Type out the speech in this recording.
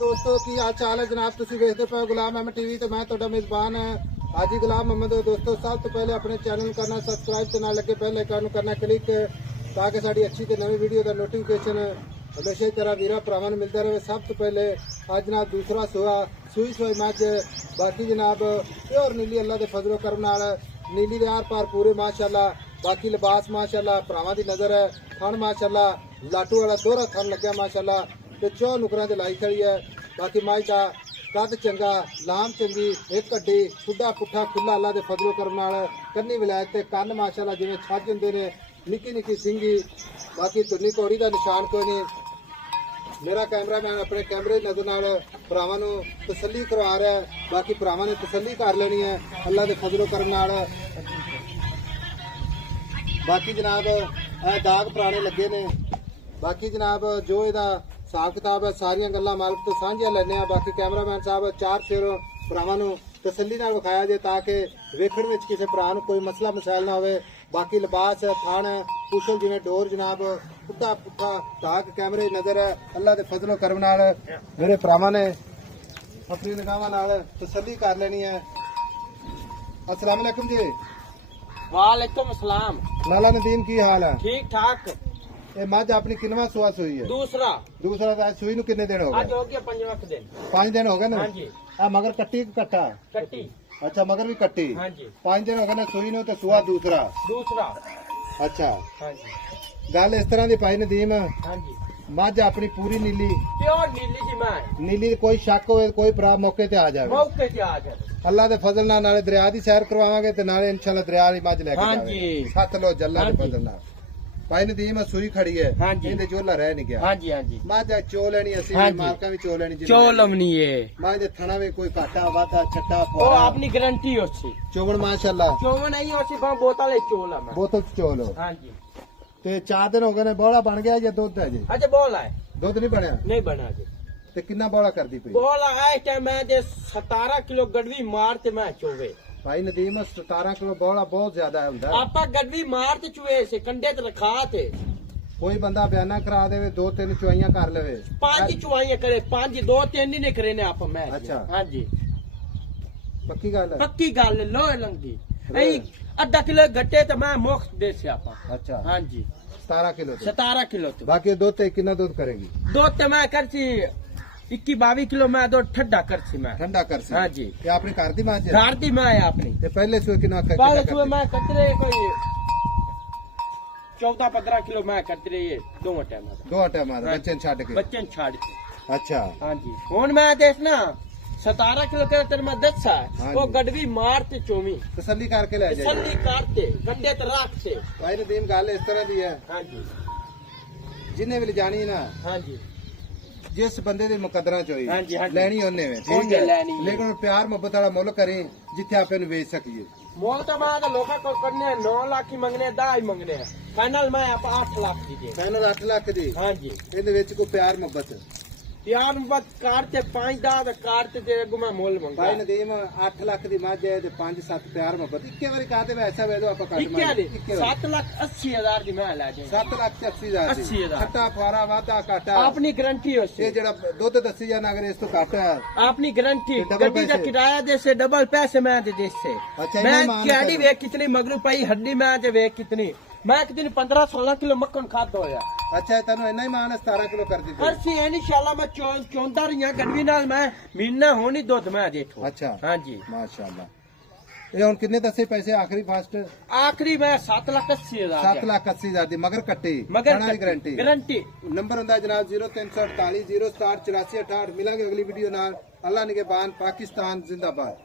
ਦੋਸਤੋ ਕੀ ਹਾਲ ਚਾਲ ਹੈ ਜਨਾਬ। ਤੁਸੀਂ ਵੇਖਦੇ ਪਏ ਗੁਲਾਮ ਅਹਿਮਦ ਟੀਵੀ ਤੇ ਮੈਂ ਤੁਹਾਡਾ ਮੇਜ਼ਬਾਨ ਹਾਜੀ ਗੁਲਾਮ ਅਹਿਮਦ। ਦੋਸਤੋ ਸਭ ਤੋਂ ਪਹਿਲੇ ਆਪਣੇ ਚੈਨਲ ਨੂੰ ਕਰਨਾ ਸਬਸਕ੍ਰਾਈਬ ਤੇ ਨਾਲ ਲੱਗੇ ਬੈਲ ਆਈਕਨ ਨੂੰ ਕਰਨਾ ਕਲਿੱਕ ਤਾਂ ਕਿ ਸਾਡੀ ਅੱਛੀ ਤੇ ਨਵੀਂ ਵੀਡੀਓ ਦਾ ਨੋਟੀਫਿਕੇਸ਼ਨ ਹਮੇਸ਼ਾ ਹੀ ਤਰ੍ਹਾਂ ਵੀਰਾਂ ਭਰਾਵਾਂ ਨੂੰ ਮਿਲਦਾ ਰਹੇ। ਸਭ ਤੋਂ ਪਹਿਲੇ ਅੱਜ ਜਨਾਬ ਦੂਸਰਾ ਸੂਈ ਸੋਈ ਮੱਝ ਬਾਕੀ ਜਨਾਬ ਪਿਓਰ ਨੀਲੀ ਅੱਲਾ ਦੇ ਫਜ਼ਲੋ ਕਰਮ ਨਾਲ ਨੀਲੀ ਦੇ ਆਰ ਪਾਰ ਪੂਰੇ ਮਾਸ਼ਾਅੱਲਾ। बाकी लिबास माशाल्लाह भरावां दी नजर है। थन माशाल्लाह लाटू वाला दोहरा थन लग्या माशाल्लाह ते चौ नुकरां ते लाई खड़ी है। बाकी मझ दा कद चंगा लाम चंगी एक हड्डी खुदा पुट्ठा खुला अल्लाह दे फजलो करम नाल कन्नी विलायत ते कन्न माशाल्लाह जिवें छज हुंदे ने निक्की निक्की सिंगी। बाकी धुन्नी कौड़ी दा निशान कोई नहीं। मेरा कैमरामैन अपने कैमरे की नजर नाल भरावां नूं तसल्ली करवा रहा है। बाकी भरावां ने तसल्ली कर लेनी है अल्लाह दे फजलो करम नाल। बाकी जनाब दाग पुराने लगे ने। बाकी जनाब जो इहदा हिसाब किताब है सारियां गल्लां मालक तो सांझियां लैने आ। बाकी कैमरामैन साहब चार शेरों भरावां नूं तसल्ली नाल विखाया जे ताकि वेखण विच किसी भरा नूं कोई मसला मसाइल ना होवे। बाकी लिबास थान पुछल जिवें डोर जनाब पुट्ठा पुट्ठा दाग कैमरे दी नजर है अल्लाह दे फजलो करम नाल मेरे भरावां ने अपनी निगाहां नाल तसल्ली कर लेनी है। अस्सलाम वालेकुम जी। वालेकुम सलाम। लाला नदीम की हाल है? ठीक ठाक। ये मझ अपनी किनवा सुआ सुई है? दूसरा तो सुई नूं कितने दिन हो आज गए? हो गया 5 दिन। 5 दिन हो गए ना? हाँ जी। मगर कट्टी कि कट्टा? कट्टी। अच्छा मगर भी कट्टी। हाँ जी। 5 दिन हो गए ना सुई नूं ते सुआ दूसरा। अच्छा हाँ जी। गल इस तरह दी भाई नदीम हाँ जी। मझ अपनी पूरी नीली प्योर नीली जी मैं नीली कोई शक हो कोई भरा मौके ते आ जाए मौके से आ जाए। अल्लाह दे फजल नाल नाले दरिया दी सैर करवावांगे ते नाले इंशाल्लाह दरिया दी मझ लेके हाँ जावे जी। सतलुज अल्लाह हाँ दे जी। फजल नाल। भाई नदीम सुई खड़ी है हाँ जी। इहदे झोला रह नहीं गया। हाँ जी हाँ जी। मझ चो लेनी असी हाँ भी जी। मालका भी चो लेनी चौलमनी है मझ दे थणा में कोई घाटा वाधा छट्टा वो फुआरा अपनी गारंटी होसी। चोवण माशाल्लाह चौवन नहीं होसी बा बोतल है चोला में। बोतल च चो लो। हाँ जी। ते 4 दिन हो गए ने बौला बन गया या दुध है जी? अच्छा बोला है दुध नहीं बनया नहीं बना जी। ते किन्ना बौला करदी पई? बोला है टाइम मैं दे 17 किलो गड़वी मार ते मैं चोवे। भाई नदीम 17 किलो बौला बहुत ज्यादा हुंदा। आपा गड़वी मार ते चुए से कंडे ते रखा थे। कोई बंदा बयाना करा देवे 2-3 चुआइयां कर लेवे 5 चुआइयां करे 5 2-3 नहीं करे ने आप मैं। अच्छा। हाँ जी पक्की गल है? पक्की गल लो लंगी नहीं आधा किलो गट्टे तो मैं मुफ्त दे से आपा। अच्छा हाँ जी 17 किलो ते। 17 किलो तो बाकी दूध ते कितना दूध करेगी? दो ते मैं करसी 21-22 किलो मैं दो ठंडा करसी मैं। ठंडा कर सी? हाँ जी। ये अपनी घर दी मां घर दी मैं है अपनी। ते पहले सुए कितना पहले सुबह मैं कतरे कोई 14-15 किलो मैं करते रही दो टाइम दो टाइम बच्चे छड़ के? बच्चे छाड़ के। अच्छा हाँ जी हुन मैं देखना 17 किलो के तेरे में 10 हाँ है वो जी। गड़वी मारते चोमी तसल्ली करके ले जाइए। तसल्ली काटते कंडे ते रखते। भाई नदीम गल इस तरह दी है हाँ जी जिन्हें भी जानी ना हाँ जी जिस बंदे दे मुकदरा च होई हाँ जी, हाँ जी। लेनी ओने वे ठीक ओने है लेनी है। लेकिन प्यार मोहब्बत वाला मुल्क करें जिथे आपे नु बेच सकिए। मोल तो मैं लोगों को करने 9 लाख ही मंगने 10 ही मंगने फाइनल मैं आप 8 लाख दीजिए। फाइनल 8 लाख दी हाँ जी ਇਹਦੇ ਵਿੱਚ ਕੋਈ ਪਿਆਰ ਮੁਹੱਬਤ यार बस काटते 5-10 काटते तेरे को मैं मोल मंगा। ਭਾਈ ਨਦੀਮ 8 ਲੱਖ ਦੀ ਮੱਝ ਹੈ ਤੇ 5-7 ਪਿਆਰ ਮੁਹੱਬਤ ਇੱਕੇ ਵਾਰੀ ਕਾਹਦੇ ਮੈਂ ਐਸਾ ਵੇਦੋ ਆਪਾਂ ਕੱਟ क्या दे 7,80,000 ਦੀ ਮੈਂ ਲੈ ਦੇ 7 ਲੱਖ ਤੇ 80,000 ਦੀ 80,000 ਛੱਟਾ ਫਾਰਾ ਵਾਧਾ ਘਾਟਾ ਆਪਣੀ ਗਾਰੰਟੀ ਹੋ ਇਹ ਸੇ ਜਿਹੜਾ ਦੁੱਧ ਦੱਸੀ ਜਾਣਾ ਅਗਰ ਇਸ ਤੋਂ ਘੱਟ ਹੈ अपनी गारंटी तो डबल गड्डी का पैसे? किराया जैसे डबल पैसे मैं दे से अच्छा, मैं इन्हें मान कैडी कर- वे कितनी मगरू पाई हड्डी में आज वे कितनी मैं कितनी 15-16 किलो मक्खन खाता होया। ਅੱਛਾ ਤੈਨੂੰ ਇੰਨਾ ਹੀ ਮਾਨ 17 ਕਿਲੋ ਕਰ ਦਿੱਤੀ हर सी इंशाल्लाह मैं चौंदा रही गड्डी नाल मैं महीना होनी दुध मैं देखो। अच्छा हाँ जी ਮਾਸ਼ਾਅੱਲਾ ਇਹ ਹੁਣ ਕਿੰਨੇ ਦੱਸੇ ਪੈਸੇ ਆਖਰੀ ਫਾਸਟ? आखिरी मैं 7,80,000 7 ਲੱਖ 80,000 ਦੀ ਮਗਰ ਕੱਟੀ मगर ਖਾਣਾ ਦੀ ਗਾਰੰਟੀ गारंटी ਨੰਬਰ ਹੁੰਦਾ ਜਨਾਬ 0348 067 84 68 ਮਿਲਾਂਗੇ ਅਗਲੀ ਵੀਡੀਓ ਨਾਲ। ਅੱਲਾ ਨਿਗਹਿਬਾਨ ਪਾਕਿਸਤਾਨ ਜ਼ਿੰਦਾਬਾਦ।